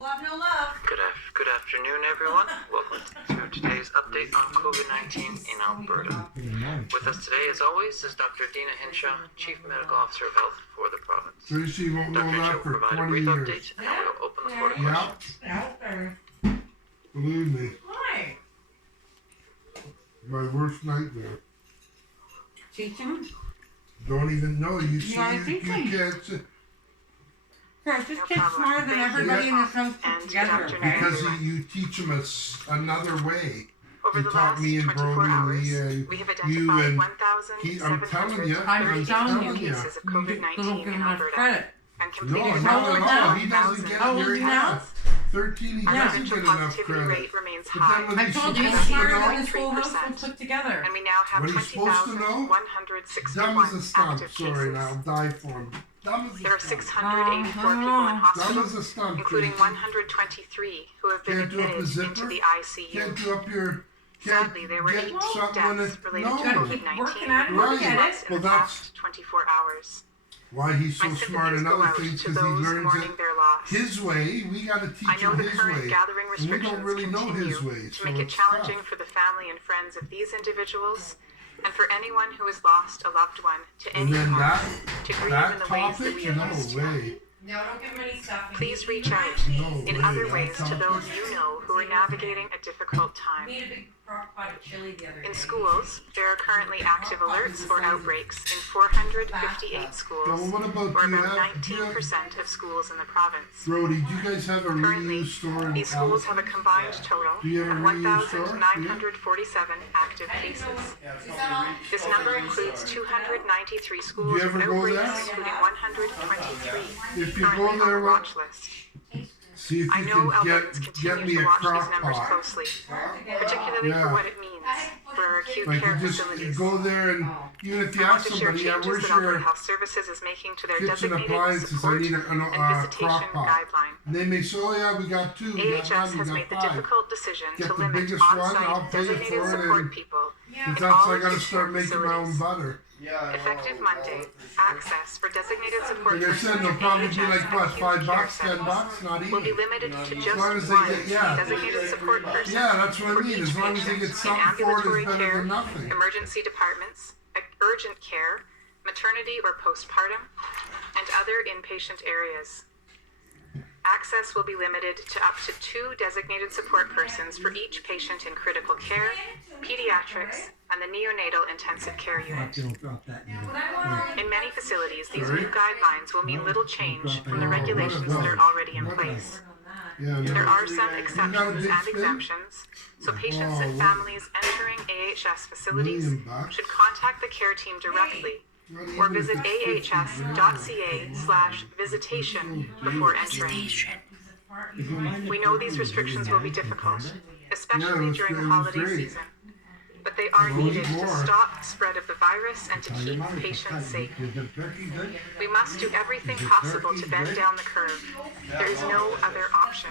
Love, no love. Good afternoon, everyone. Welcome to today's update on COVID-19 in Alberta. With us today, as always, is Dr. Dina Hinshaw, Chief Medical Officer of Health for the province. Tracy won't know Dr. Hinshaw that will for provide a 20 brief years. update, and then we'll open the floor to questions. Yeah. Believe me, Why? my worst nightmare. Teaching? Don't even know. You see, Yeah, I you think can't say, Yes, this No kid's problem. smarter than Thank you. everybody in this house And put together, good okay? afternoon. because you teach them another way. Over He the taught last me and 24 Brody and hours, Leah and we have you identified and 1,737 I'm telling you. cases of You COVID-19 just don't give in him enough Alberta, credit. and No, completed not old at now? all. He doesn't get How it old near is he now? enough. 13, he Yeah. doesn't get enough positivity credit. rate remains But high. then when I he's told you he's supposed to smarter than know, this whole house was put together. And we now have What he's supposed to know? 20,161 dumb as a stump. active Sorry, cases. now I'll die for him. Dumb as There are a stump. 684 people in Dumb hospital, as a stump. including Tracy. 123 who have been Can't do up a admitted into zipper? the ICU. Can't do up your. Can't Sadly, there were get 18 something deaths that- related no. to Gotta keep COVID-19 working at it, reported look to at us it. in Well, the that's- past 24 hours. Why he's so My smart sympathies in go other out things to because he those learns mourning it their loss. his way. We got to teach I know him the his current way. gathering And we restrictions don't really know continue his way, to so make it it's challenging tough. for the family and friends of these individuals, and for anyone who has lost a loved one to And any then harm, to grieve in that the ways that topic, we are no used to. way. No, don't give him any stuff. Please reach out No in way. other That ways to topic. those you know who are navigating a difficult time. Made a big crock pot of chili the other day. In schools, there are currently active alerts or outbreaks in 458 Well, schools, what about or do you about have, do you have 19% of schools in the province. Brody, do you guys have a Currently, reuse store in these schools have a Allison? combined total Do you have of a reuse store? 1,947 active cases. This number includes 293 schools you ever with go outbreaks, there? including 123 If you currently go on there, the watch list. see if I you know can Albertans get continue me to a watch these crock numbers pot. closely, particularly Yeah. for what it means for our acute Like care you just facilities. go there and even if you I want ask to share somebody, yeah, changes where's that Alberta your Health Services is making to their kitchen designated appliances? I support need a and visitation crock pot. guideline. And they may say, oh yeah, we got two, we got AHS one, has we made the got five. difficult decision Get to the limit biggest one, I'll on-site pay you designated for it, support and- people Because in that's all I gotta acute start care making my own facilities. butter. Effective Monday, access for designated support Like I said, they'll probably be AHS like and what, acute $5, care $10, settings not will be even. limited to As just long as they one get, yeah. designated support person. Yeah, that's what for I mean. each As long as they patient get in something for it, ambulatory it's better care, than nothing. emergency departments, urgent care, maternity or postpartum, and other inpatient areas. Access will be limited to up to 2 designated support persons for each patient in critical care, pediatrics, and the neonatal intensive care unit. In many facilities, these new guidelines will mean little change from the regulations that are already in place. Yeah, There no. are some exceptions big and thing? exemptions, so patients Oh, and what? families entering AHS facilities $1,000,000? should contact the care team directly Not or even visit if it's 50 grand. ahs.ca/visitation before entering. We know these restrictions will be difficult, especially during the holiday season, but they are needed to stop the spread of the virus and to keep patients safe. We must do everything possible to bend down the curve. There is no other option.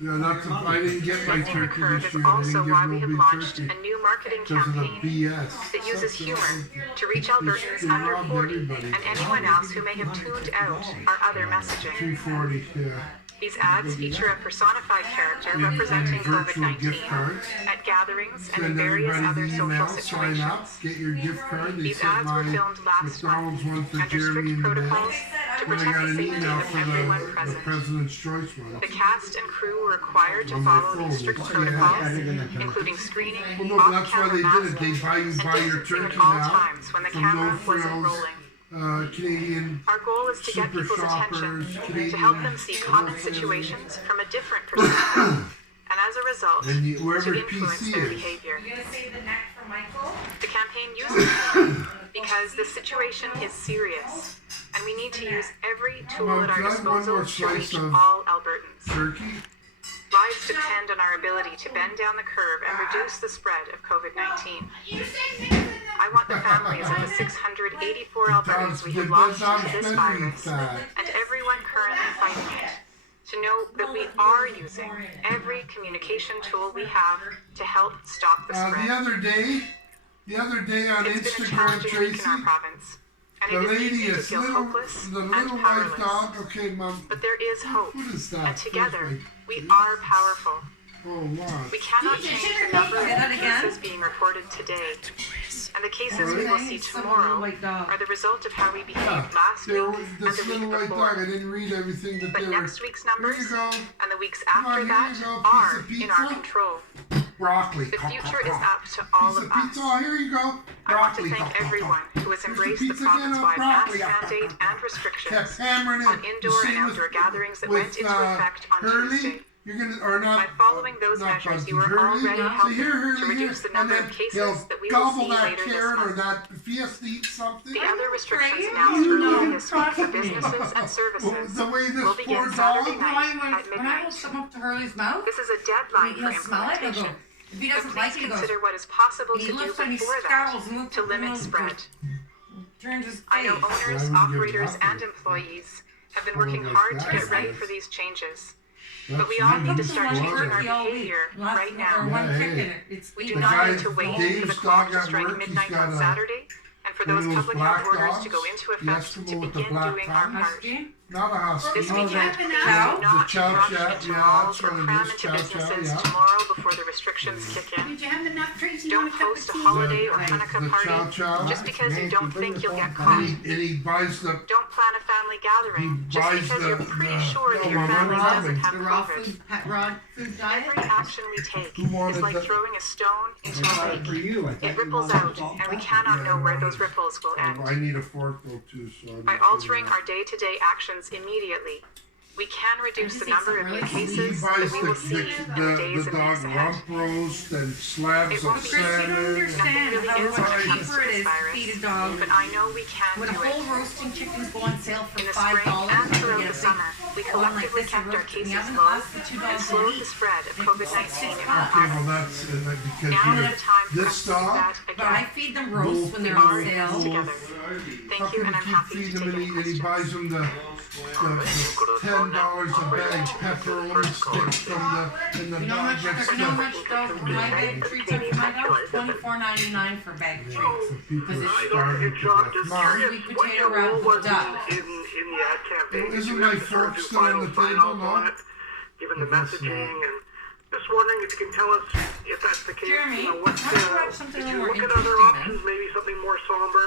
Yeah, that's I didn't get my Bending the turkey curve this is year. I also didn't why get we no have big launched turkey a new marketing because of the campaign BS. that uses humor to reach Albertans They under robbed 40 everybody. and anyone else who may have tuned out our other messaging. 240, yeah. These ads feature a personified character representing Virtual gift COVID-19 cards. at gatherings and in Send various everybody other the social email, sign up, situations. get your gift card. They These sent ads were my filmed last McDonald's one month for under Jeremy strict in the mail. protocols to Then I protect got the an safety email of for everyone the present. President's Choice one. The cast and crew were required to On my follow these phone, strict yeah. protocols, including screening, Well, no, but that's why off-camera they did it. They masking, buy you and buy your distancing turkey at all now times when the from camera No wasn't Frills, rolling. Canadian Our goal is to get Super people's attention, Shoppers, to help them see common Canadian- situations from a different perspective, and as a result, and to whoever influence PC their is. behavior. You gonna save the neck for Michael? The campaign uses humor because the situation is serious, and we need to use every tool Mom, at our can I have one disposal more to slice reach of all Albertans. Turkey? Lives depend on our ability to bend down the curve and reduce the spread of COVID-19. I want the families of the 684 Albertans we have lost to this virus, and everyone currently fighting it, to know that we are using every communication tool we have to help stop the spread. The other day on It's been a Instagram, challenging week Tracy, in our province, and The it is lady easy to is feel little, hopeless the and little white powerless. dog. Okay, Mom. But there is hope, What is that? and together Like, we are powerful. oh, wow. We cannot Did you change say the number of that again? cases being reported today, and the cases we will Alright. see It's some tomorrow little white dog. are the result of how we behaved Yeah, last week there was and this the little week white before. dog. I didn't read everything, but But there were. next week's Here numbers you go. and the weeks Come on, after here that you go, piece are of in our pizza. control. Broccoli. The future is up to all Piece of of pizza. us. Oh, here you go. I want to Broccoli. thank everyone who has Here's the embraced the pizza again, province-wide mask broccoli. mandate and Kept restrictions hammering it. on indoor The and same outdoor with- gatherings that with, went into effect on Hurley. Tuesday. You're gonna, or not. By following those not measures, Bugsy, you are Hurley. already So helping here, Hurley, to reduce the here, number and of then cases he'll that we will gobble see that later this carrot or month. that Fiesta eat something. The other restrictions afraid? announced No, earlier no, this week for trust me. businesses and services The way this will poor begin dog. Saturday No, I night want, at when I hold midnight. some up to Hurley's mouth, This is a deadline for he'll smell it and he'll go. implementation. If he But doesn't like please it, he goes. consider what is possible He to do looks and he before scowls that and looks to at the limit nose and spread. turns his face. I know Why owners, would you operators, give and nothing? employees have been Well, working there's hard to that. get ready for these changes. That's But we all need to really start One changing our turkey all week. behavior Lots right of- now. Or one Yeah, chicken. hey. It's We do eaten not guy- need to wait for Dave's the clock dog to at strike work, he's midnight got on a- Saturday, and for one of those those public black health orders to dogs, go into the effect Eskimo to with the begin black doing our tongue. part. Husky. Not a husky. This Oh, weekend, that's please the do chow? not The chow rush chow, into yeah, malls that's or what it cram is, into chow chow, businesses yeah. tomorrow before the restrictions kick in. Did you have enough treats? You Don't want a cup host a of tea? holiday or Right. Hanukkah The chow party chow. just because you don't think you'll get And caught. he buys the. Don't plan a family gathering He just buys because the- you're pretty the- sure that no, your Mama family Robin. doesn't have The raw COVID. food, raw food diet? Every action we take Who wanted is like the- throwing a stone into a For lake. you, I thought It you ripples wanted out, salt and we pepper. cannot Yeah, know where right. those ripples will end. I need a fork though too, so. I'm By just gonna- altering our day-to-day actions immediately, we can reduce the just ate number of something new really He cases buys that we will see in the days the and dog weeks ahead. rump roast and slabs It of won't be Chris, you don't salmon. understand really how is much when it comes cheaper to it this is to virus. feed a dog. But I know we can When do whole it. roasting chickens go on sale for In the $5, spring and you throughout get a the big summer, we one like collectively this, kept you our roast it in the cases oven, low costs you $2 and a slowed week. the spread of It's COVID-19 like in $6. our Okay, well province. that's because Now you're is the time for this us to do dog. that But I again. feed them roast when they're All on right, sale. together. How Thank you, can and I'm keep happy to feeding take him any and he questions. buys them the $10 a bag pepperoni sticks from the in the You know how dog much, gets you know how the. much dog, my bag treats are for my dog? $24.99 for bag treats. So people Because are it's starving to John, death. just Mom, curious, Sweet what potato your role wrapped was with duck. in the ad campaign? Did Isn't you my have to sort of fork do still on final the sign-off table, on no? it, given the I guess messaging, not. and just wondering if you can tell us if that's the case. Jeremy, you know, what's why don't you watch something did a you little look more at other interesting, options, man? maybe something more somber?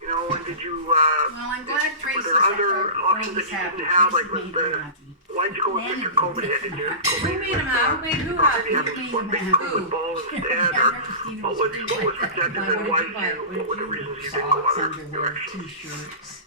You know, and did you? Well, I'm glad were Tracy's there other options that you didn't have? Like, was the why'd you go with Mr. COVID hit? Did you go Who made him out? Who made who maybe happy? having one big COVID ball instead, or what was suggested, Why and would why you buy it? what were the reasons you didn't go Socks, other underwear, directions? t-shirts.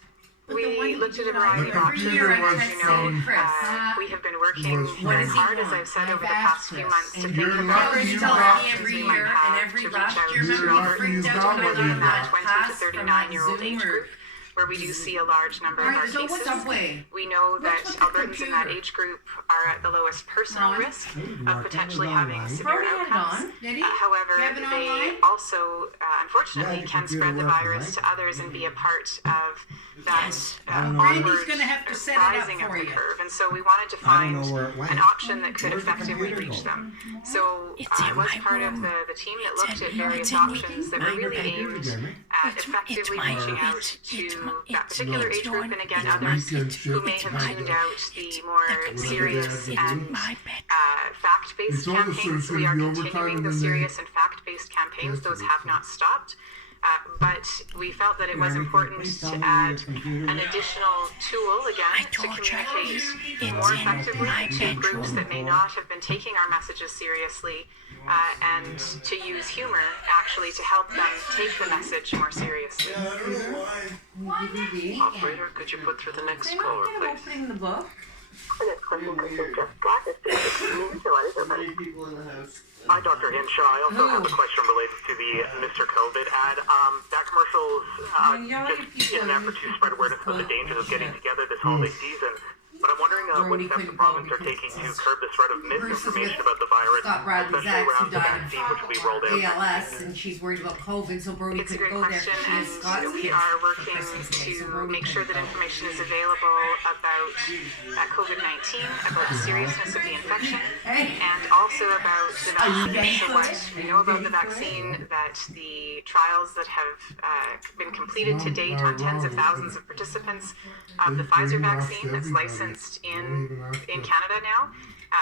We looked at a variety of The options. computer As was you know, from- Chris. we have been working Was What as does he hard as want? I've said over the I've past asked few Chris, months to and think you're about lucky the you different got- options every we year might and have every to reach rush. out Do you to remember our you freaked out when I particularly in got that that 20 to pass from 39-year-old that age Zoomer? group, where we do see a large number of our Alright, so what's cases. Subway? We know that What's with the Albertans in that computer? age group are at the lowest personal Ron? risk Hey, of Mark, potentially that was having online. severe Brody had it outcomes. on. Did he? However, Kevin they online? also, unfortunately, Yeah, the can computer spread the working, virus right? to others and be a part of that I don't know Randy's onward gonna have to set it up rising of for the you. curve. And so we wanted to I find don't know where it went. an option that could Where'd the effectively computer reach go? them. So I was part of the team that looked at various options that were really aimed Jeremy. at effectively reaching out to that particular age group and again it's others Weekend who shit. may have tuned out the more serious It's and fact-based They told us there was campaigns. gonna We are be overtime continuing and the then they- serious and fact-based campaigns. Those have not stopped. But we felt that it was Jeremy, important please tell to me add your computer an is- additional tool again to communicate more effectively to groups that may not have been taking our messages seriously, and to use humor actually to help them take the message more seriously. Operator, could you put through the next They caller, might get please? opening the book. Hi, Dr. Hinshaw. I also have a question related to the Mr. COVID ad. That commercial's Yeah, just in an effort to spread awareness of the dangers of getting together this holiday season. But I'm wondering what Brody steps the couldn't province go are taking to because curb the spread of Bruce is misinformation with about the virus, Scott Bradley's especially ex, who around the died vaccine which we rolled out. ALS, and she's worried about COVID, so Brody It's a couldn't great go there. question, She has and Scott's we kids are for working Christmas Day, so to Brody make sure that couldn't go. information is available about COVID-19, about the seriousness of the infection, and also about the vaccine. So what we know about the vaccine, that the trials that have been completed to date on tens of thousands of participants of the Pfizer vaccine that's licensed in Canada now,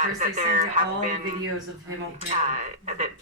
First that they there sent have all been the videos of him opening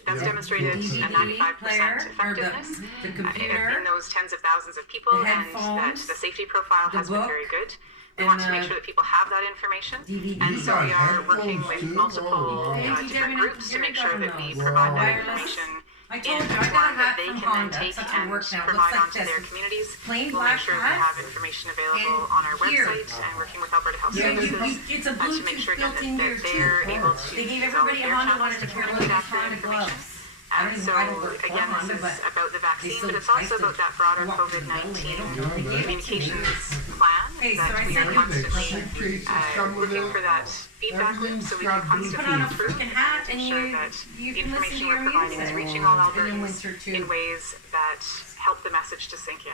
that's demonstrated a DVD 95% player, or effectiveness the computer, in those tens of thousands of people, the and that headphones, the safety profile the has been book, very good. We and want to make the sure that people have that information, DVD. and so we are Headphones working too? with Oh, multiple wow. different groups to make sure that we Wow. provide that Wireless. information I in told a you, I got a form that hat they from can then Honda. take It's up to and work now. It looks provide like onto their this. communities. Plain We'll black make sure we hat have information available and on our here. website and working with Alberta Health Yeah, Services it's a to make sure Bluetooth again built in here that they're too. able to They gave use all of everybody a their Honda channels one to to carry communicate like accurate Honda information. gloves. And so, I don't work for again, Honda, this but is about the vaccine, still- but it's also I still about that broader walk through the building. They don't know. They gave it to me. communications plan Hey, so that I we sent are you constantly suitcases come with looking it. for that feedback loop so we can Everything's got constantly Put on a improve freaking hat and and ensure you that you the can listen to information your we're providing is music. reaching all And in Albertans winter too. in ways that help the message to sink in.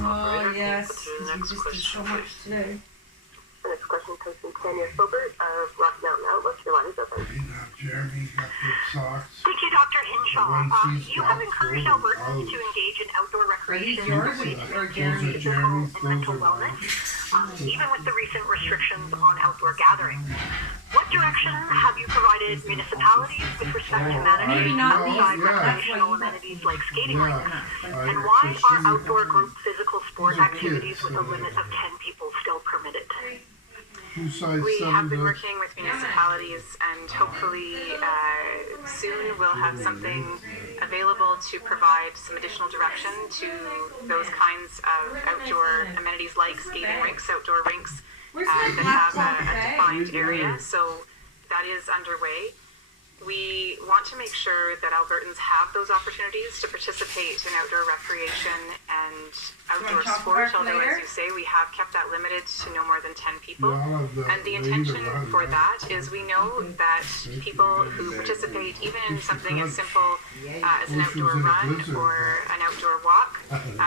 Oh yes, Put through the you next just did question, so much today. The next question comes from Tanya Filbert of Rocky Mountain Outlook. Your line is open. Jeremy got good socks. Thank you, Dr. Hinshaw. Onesies, You have socks, encouraged those are Albertans out. to engage in outdoor Are these recreation yours with or Those are Jeremy's? physical Jeremy's, and those mental are wellness, mine. even with the recent restrictions on outdoor gatherings. What direction have you provided municipalities with respect to managing Maybe not these, outside but that's recreational why you- amenities like skating Yeah. rinks? I And why just are see outdoor group physical sport Those are activities kids, with a so limit of 10 people still permitted? Two sides, We have been 7 working with municipalities, and hopefully soon we'll have something available to provide some additional direction to those kinds of outdoor amenities like skating rinks, outdoor rinks Where's that my have laptop a today? defined area. So that is underway. We want to make sure that Albertans have those opportunities to participate in outdoor recreation and outdoor talk sport, about it although later? as you say, we have kept that limited to no more than 10 people. Yeah, And the intention for that is we know that people who participate even in something as simple as an outdoor run or an outdoor walk,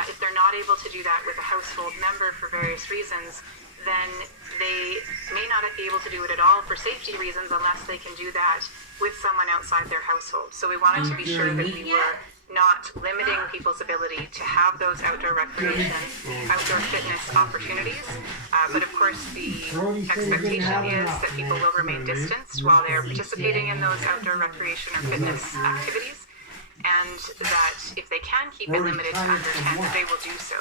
if they're not able to do that with a household member for various reasons, then they may not be able to do it at all for safety reasons unless they can do that with someone outside their household. So we wanted to be sure that we were not limiting people's ability to have those outdoor recreation, outdoor fitness opportunities. But of course, the expectation is that people will remain distanced while they're participating in those outdoor recreation or fitness activities, and that if they can keep it limited to under 10, that they will do so.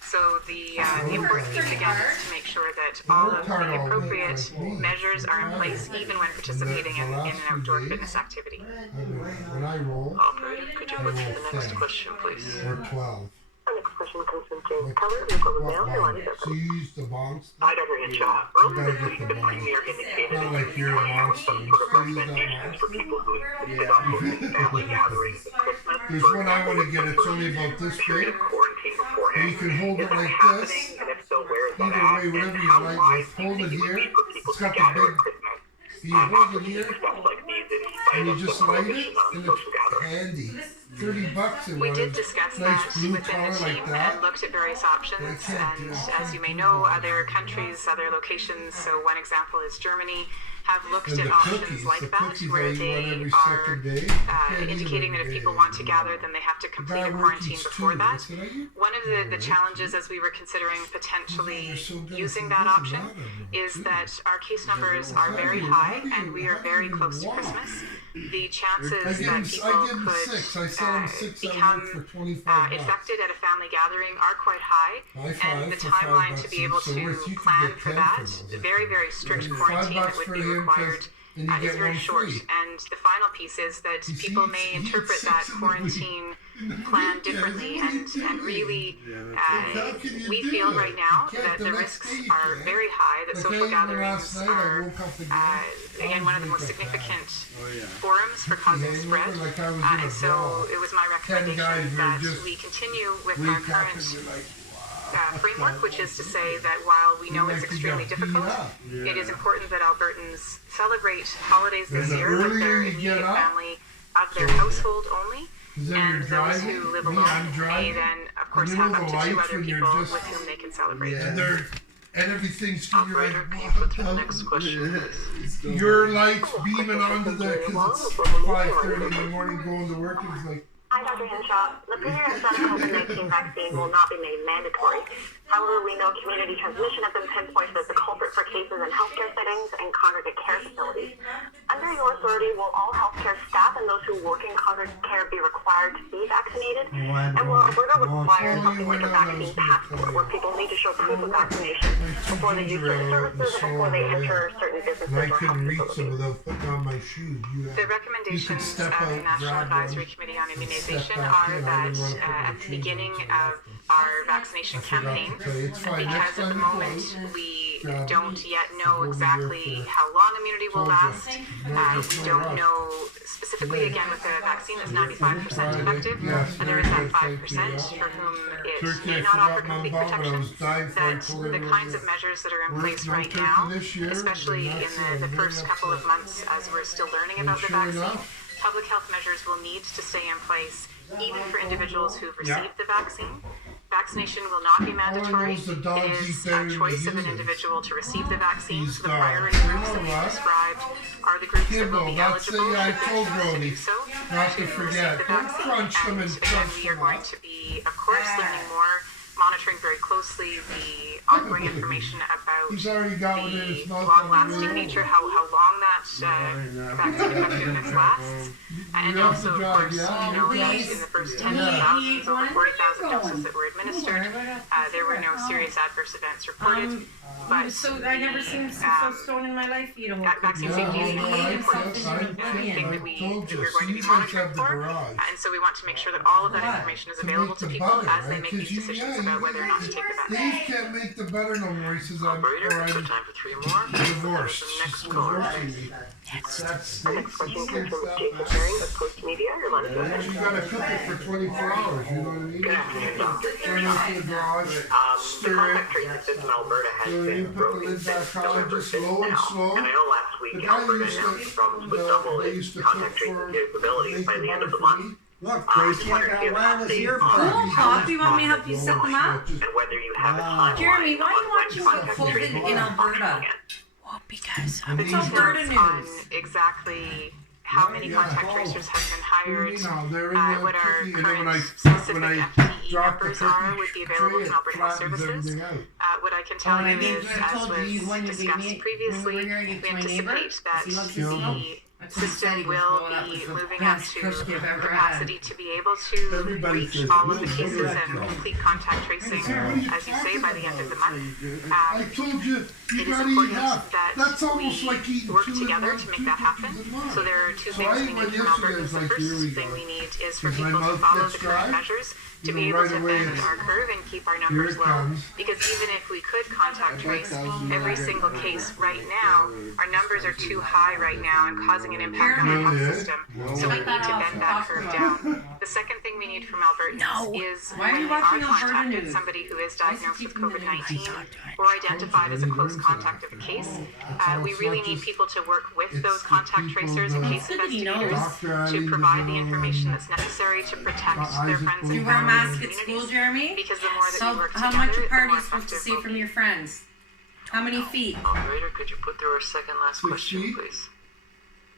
So the important piece again is to make sure that all of the appropriate measures are in place even when participating in an outdoor fitness activity. When I roll, Operator, could you I put roll through the next 10 question, please? or 12. Our next question comes from James Keller of the Globe and Mail. Your line is So open. you use the bonds? Hi, Dr. Hinshaw. Earlier this week, the Premier indicated Not like you're a there was monster. some sort of recommendations for people who insisted on hosting family gatherings at Christmas. There's For one I example, want to get. It's only about this period big. of quarantine beforehand. And you can hold Is it that like happening? this. And if so, where is that Either at? way, And whatever you how like. wise Just do you hold think it it would here. be for people It's to got the gather big. at Christmas? You hold it here, Steps like these in and spite you of just the light it, prohibition on and social it's gatherings. handy. $30 it We was. did discuss Nice that blue within collar the like team that. and looked at various options. And as you may know, other countries, other locations, so one example is Germany, have looked And at the options cookies, like the that, cookies where I eat one they every are second day. Can't eat indicating that every if people day. want to gather, then they have to complete a Guy work quarantine eats before two. that. I said, "Are you?" One of the challenges as we were considering potentially they're so good. using This that is option not a- is that our case numbers are very high and we are very close to Christmas. The chances I give that him people 6. I sell him 6 could at become work for $25. infected at a family gathering are quite high, Buy 5 and the for timeline $5 to be able so to worth you could plan get for 10 that, for those, the very, very strict And quarantine that $5 would for be him, 'cause required then you is get very one short. free. And the final piece is that You see, people he may eats interpret 6 that in the quarantine week. plan Yeah, differently, what are you and doing? really How can you we do feel it? right now You can't that the the risks next day, are you very high, that Like social I gatherings last night, I are woke up again. again one of the most I was like, significant "Oh, forums for causing hangover, spread. like I was in a And so brawl. it was my 10 guys recommendation were that just we continue with our Wake up current and you're like, framework, which is to say that while we know it's extremely difficult, it is important that Albertans celebrate holidays this year with their immediate family of their household only, and those who live alone may then, of course, have up to 2 other people with whom they can celebrate. And everything's you're like, Operator, can you put through the next question, please? your lights beaming onto that because it's 5:30 in the morning going to work and it's like, Hi, Dr. Henshaw. The Premier has said the COVID-19 vaccine will not be made mandatory. However, we know community transmission has been pinpointed as the culprit for cases in healthcare settings and congregate care facilities. Under your authority, will all healthcare staff and those who work in congregate care be required to be vaccinated? And will Alberta require something like a vaccine passport, where people need to show proof of vaccination before they use certain services or before they enter certain businesses I or health couldn't reach them facilities? without putting on my shoes. The recommendations of the National Advisory Committee on Immunization are that at the beginning of our vaccination campaign, because at the moment we don't yet know exactly how long immunity will last. We don't know specifically, again, with a vaccine that's 95% effective, and there is that 5% for whom it may not offer complete protection, that the kinds of measures that are in place right now, especially in the first couple of months as we're still learning about the vaccine, public health measures will need to stay in place even for individuals who've received the vaccine. Vaccination will not be mandatory. It is a choice of an individual to receive the vaccine. So the priority groups that we've described are the groups that will be eligible to do so, not to receive forget, the don't vaccine. crunch them and And again, crunch we are them going up. to be, of course, learning more, monitoring very closely the ongoing information about He's already got one in his the mouth. long-lasting nature, how long that vaccine effectiveness lasts. And You have also, to of drive, course, yeah, we know that please. in the first tens of thousands, over 40,000 doses that were administered, there were no serious adverse events reported. But So I never seen so stone in my life. You know, vaccine safety is an Yeah, important thing that we're going to be monitoring for. And so we want to make sure that all of that information is available to people as they make these decisions about whether or not to take the Dave vaccine. can't make the butter no more. He says, I'm, Operator, or we've I'm got time for 3 more. divorced. The next She's caller. divorcing me. That's The next question comes from Jason Herring of Post Media. Your line is open. And you gotta cook it for 24 hours, you know what I mean? Good afternoon, Doctor. Turn it to the garage, The stir contact it, tracing system in Alberta has so you been put the broken lid back since on, November just 5th slow and now. slow. And I know last The week guy Alberta used announced to, problems would double they its used to contact cook tracing for, capabilities make by the the end butter of the for month. me. Look, I Tracy, just I wondered if got you have an wireless update earphones. on Pop, you want me to help you set them up? and whether you have a timeline Jeremy, why are you on when watching contact COVID tracing in will Alberta? function again. Well, because The These Alberta details on news. exactly how many contact tracers have been hired, You know, they're in the what our cookie, and then when I, current specific when I FTE drop the numbers are with cookie the available tray, from it Alberta Health flattens Services. everything out. What I can tell I you gave is, you- I as told you was when you gave discussed me- previously, when we were here, you we to my neighbor, anticipate that 'cause he loves to kill smoke. the That's what he said. system He goes, will "Well, that be was the moving up best to push you've ever capacity to be able to Everybody reach says, all of the "Look, cases look at and that." complete contact tracing, as you say, by the end of the month. I told you, you It is gotta eat important half. that That's almost we like eating work 2 in together one, to make 2 that happen. cookies in one. So there are two So things I we went need from yesterday, Albertans. it's The like, first here we thing go. we need is for If my people to mouth follow gets the current dry, measures to you be know, able right to away bend it's- our curve and keep our Here numbers it low. comes. Because even if we could contact trace every single case right now, our numbers are too high right now and causing an impact on our health Yeah. system. So we need to bend that curve down. The second thing we need from Albertans is Why are when you we are watching Alberta contacted news? somebody who is Why is he diagnosed with keeping the news? COVID-19 or identified as a close contact of a case, we really need people to work with it's those the contact people tracers and that- case Good that he knows. investigators Dr. Ali to provide the Rizal information and that's necessary to protect Isaac their friends Wolf. and You wear a families mask and at school, communities. Jeremy? Because the more that we work How together, much the apart are more you supposed to effective see we'll from be. your friends? How many feet? Operator, could you put through our second last 6 question, feet? please?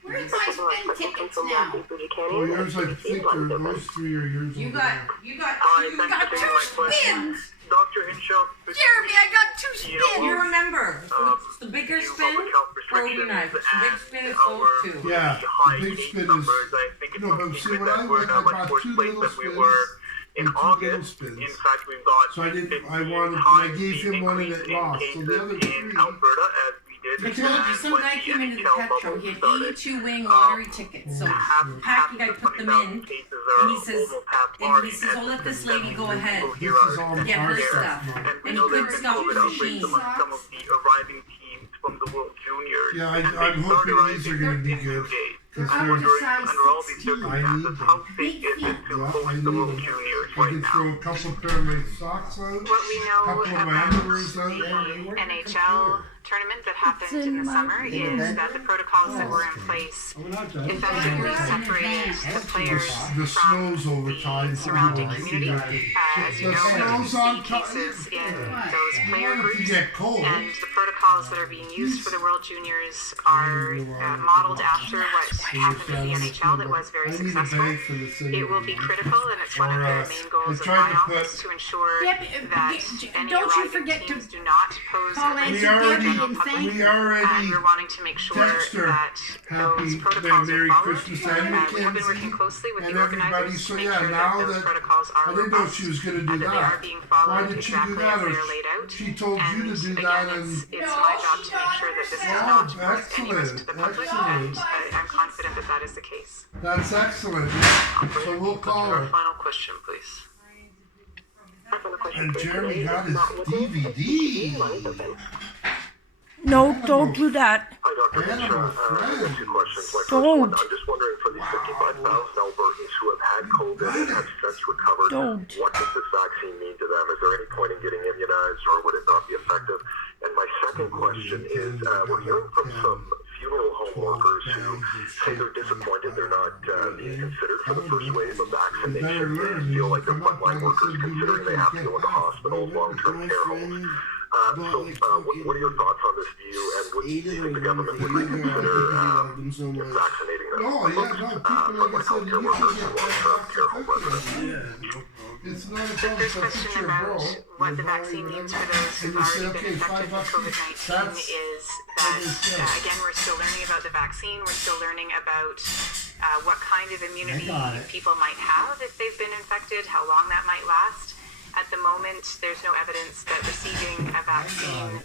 Where's my spin tickets now? Oh, yours I think are, those 3 are yours. You over got, there. you got, Hi, you thanks got for taking my two question. spins! Dr. Hinshaw, Jeremy, I got two You spins! know, You remember, um, the bigger new spin public health or restrictions Unite? The big and spin is our those two. Yeah, high the big case spin is- numbers. I think it's No, no but see, secret when I that we're went, in I a much bought worse 2 place little than we spins were in and 2 little August. spins. In fact, we've got So I didn't, I 15 wanted, I times gave the him one and increase it in lost. So the other cases in 3, Alberta as we did I told you, some when guy the came into the NHL Petro, bubble he had started. 82 winning lottery tickets, so Half Packy guy the put them 20,000 in, cases are and he says, almost half and he already says, oh, let this lady go ahead. people this here is are all Get our her there. stuff. now. And we And know he there's couldn't been stop COVID the outbreaks machine. among some of the arriving teams from the World Juniors. Yeah, and I'm they started hoping these are arriving gonna be in 2 good. days. Because I'm they're, wondering, size under all these 16. I need circumstances, them. how safe is it to Yeah, I host the need World them. Juniors? I right could now. throw a couple pair of my socks out, What we know couple of my about underwears out. the NHL tournament that happened in the summer is that the protocols that were in place effectively separated the players The from snow's over the time. surrounding I see community. that. As you The know, there snow's on was top. cases in those player If you groups, get cold, and the protocols that are being used for the World Juniors are modeled after what happened in the NHL that was very I need a successful. bag for the city. It will be critical, and it's one of the main goals of tried my to put- office to ensure Yeah, but, that any don't you arriving forget to teams do not pose call a risk We to the already, general and public. thank we And already we're wanting to make sure Dexter, that those happy protocols are Merry followed. Christmas and the We have been kids working closely with and the everybody. organizers So to make yeah, sure now that those that protocols are I didn't know robust, she was going to do and that they are that. being Why followed did she do exactly that? as they Or are laid out. she told you to do again, that, it's and my job to make sure that this does not pose any risk to the public, and excellent. I'm confident that that is the case. That's excellent. So we'll call her. Final question, please. And Jeremy got his DVD. No, don't do that. Hi, Dr. Animal Henshaw. I have friend. two questions. My first Don't. one, I'm just wondering, for these 55,000 Albertans who have had COVID and have since recovered, Don't. what does this vaccine mean to them? Is there any point in getting immunized, or would it not be effective? And my second question is, we're hearing from some funeral home workers who say they're disappointed they're not being considered for the first wave of vaccination. They feel like they're frontline workers, considering they have to go into hospitals, long-term care homes. What are your thoughts on this view, and do you think the government would reconsider vaccinating them? Oh, yeah, no, people, like I said, you Healthcare can workers get and long-term care home that residents. It's not a The problem. first It's a question picture, about bro. what the vaccine means for those who've already been infected with COVID-19 is that, again, we're still learning about the vaccine. We're still learning about what kind of immunity people might have if they've been infected, how long that might last. At the moment, there's no evidence that receiving a vaccine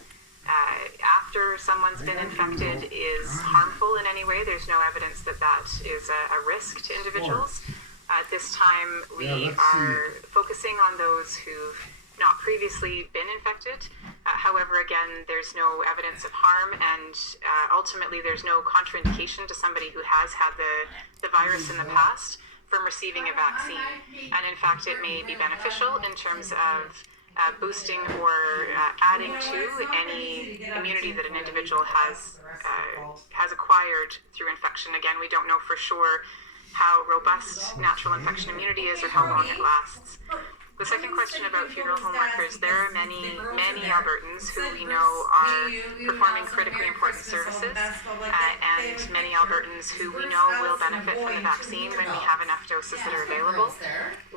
after someone's been infected is harmful in any way. There's no evidence that that is a risk to individuals. At this time, we are focusing on those who've not previously been infected. However, again, there's no evidence of harm, and ultimately there's no contraindication to somebody who has had the virus in the past from receiving a vaccine. And in fact, it may be beneficial in terms of boosting or adding to any immunity that an individual has acquired through infection. Again, we don't know for sure how robust natural infection immunity is or how long it lasts. The second question about funeral home workers, there are many Albertans who we know are performing critically important services, and many Albertans who we know will benefit from the vaccine when we have enough doses that are available.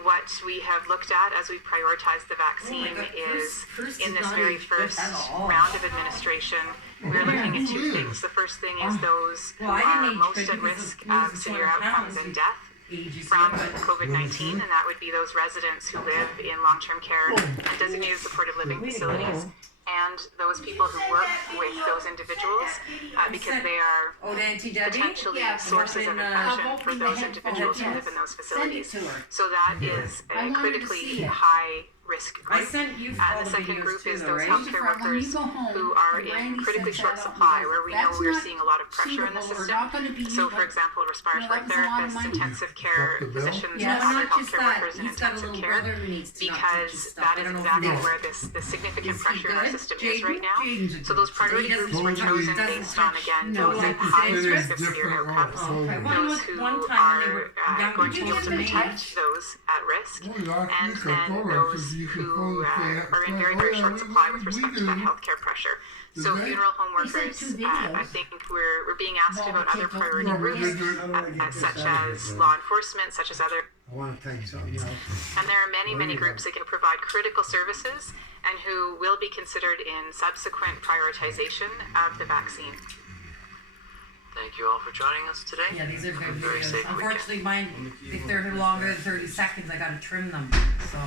What we have looked at as we prioritize the vaccine is, in this very first round of administration, we're looking at two things. The first thing is those who are most at risk of severe outcomes and death from COVID-19, and that would be those residents who live in long-term care and designated supportive living facilities, and those people who work with those individuals because they are potentially sources of infection for those individuals who live in those facilities. So that is a critically high risk group. The second group is those healthcare workers who are in critically short supply, where we know we're seeing a lot of pressure in the system. So, for example, respiratory therapists, intensive care physicians, and other healthcare workers in intensive care, because that is exactly where this significant pressure in our system is right now. So those priority groups were chosen based on, again, those at highest risk of severe outcomes, those who are going to be able to protect those at risk, and then those who are in very, very short supply with respect to that healthcare pressure. So funeral home workers, I think we're being asked about other priority groups, such as law enforcement, such as other. And there are many groups that can provide critical services and who will be considered in subsequent prioritization of the vaccine. Thank you all for joining us today. Yeah, these are good Very videos. safe weekend. Unfortunately, mine, if they're longer than 30 seconds, I gotta trim them, so.